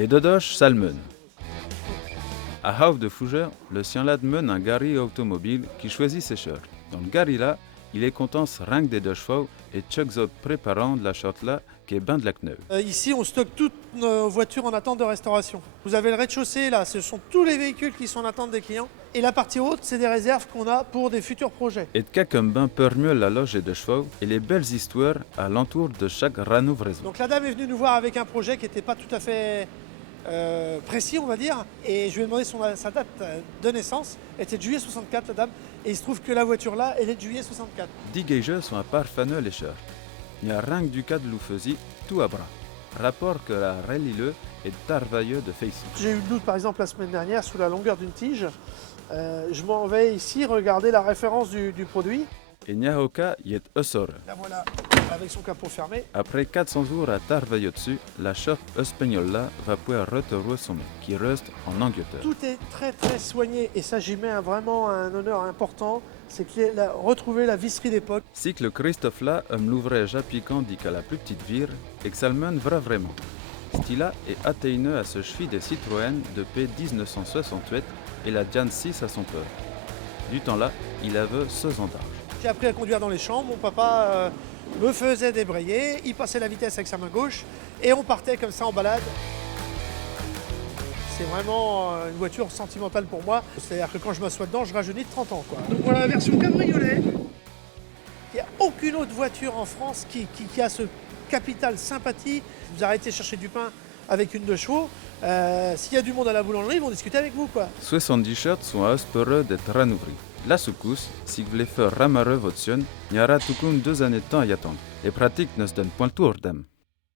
Les Dodoches Salmon. À Hauf de Fougère, le Sienlad mène un gari automobile qui choisit ses cheurs. Dans le gari-là, il est content rien que des deux chevaux et chaque autre préparant de la charte-là qui est ben de la kneu. Ici, on stocke toutes nos voitures en attente de restauration. Vous avez le rez-de-chaussée, là, ce sont tous les véhicules qui sont en attente des clients. Et la partie haute, c'est des réserves qu'on a pour des futurs projets. Et de cas comme ben peur mieux la loge et de chevaux et les belles histoires à l'entour de chaque renouvraison. Donc la dame est venue nous voir avec un projet qui n'était pas tout à fait précis, on va dire. Et je lui ai demandé sa date de naissance. Elle était de juillet 64, la dame. Et il se trouve que la voiture là, elle est de juillet 64. 10 gageurs sont à part faneux les cheurs. Il y a rien que du cas de Loufeusi, tout à bras. Rapport que la relie-le est tarvailleux de Facebook. J'ai eu le doute par exemple la semaine dernière sous la longueur d'une tige. Je m'en vais ici regarder la référence du produit. Et Nyahoka y est essor. La voilà avec son capot fermé. Après 400 jours à tarvailleux dessus, la charte espagnole-là va pouvoir retrouver son mec, qui reste en Angleterre. Tout est très très soigné et ça j'y mets vraiment un honneur important. C'est que retrouver la visserie d'époque. Si que le Christophe là l'ouvrait piquant dit qu'à la plus petite vire et que ça le mène vraiment. Stila est atteigneux à ce cheville des Citroën depuis 1968 et la Jan 6 à son peur. Du temps là, il avait 16 ans d'âge. J'ai appris à conduire dans les champs. Mon papa me faisait débrayer, il passait la vitesse avec sa main gauche et on partait comme ça en balade. C'est vraiment une voiture sentimentale pour moi. C'est-à-dire que quand je m'assois dedans, je rajeunis de 30 ans, quoi. Donc voilà la version cabriolet. Il n'y a aucune autre voiture en France qui a ce capital sympathie. Vous arrêtez chercher du pain avec une 2 chevaux. S'il y a du monde à la boulangerie, ils vont discuter avec vous, quoi. 70 shirts sont à espérer d'être renouvelés. La secousse, si vous voulez faire ramarer votre sion, il y aura tout comme 2 années de temps à y attendre. Les pratiques ne se donnent point le tour, dame.